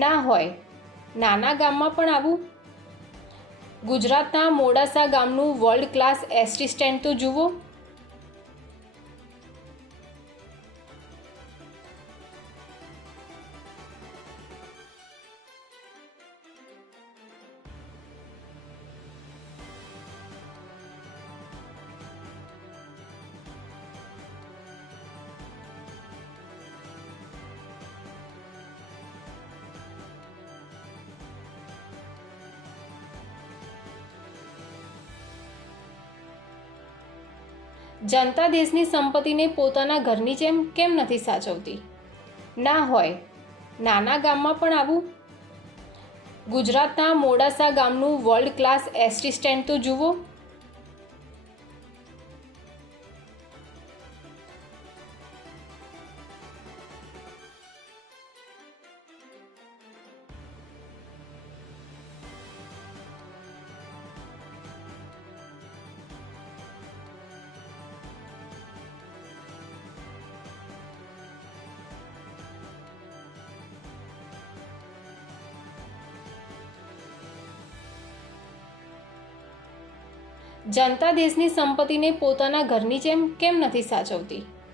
ના હોય નાના ગામમાં પણ આવું? ગુજરાતના મોડાસા ગામનું વર્લ્ડ ક્લાસ એસટી સ્ટેન્ડ તો જુઓ. જનતા દેશની સંપત્તિને પોતાના ઘરની જેમ કેમ નથી સાચવતી? ના હોય નાના ગામમાં પણ આવું? ગુજરાતના મોડાસા ગામનું વર્લ્ડ ક્લાસ એસટી સ્ટેન્ડ તો જુઓ. જનતા દેશની સંપત્તિને પોતાના ઘરની જેમ કેમ નથી સાચવતી?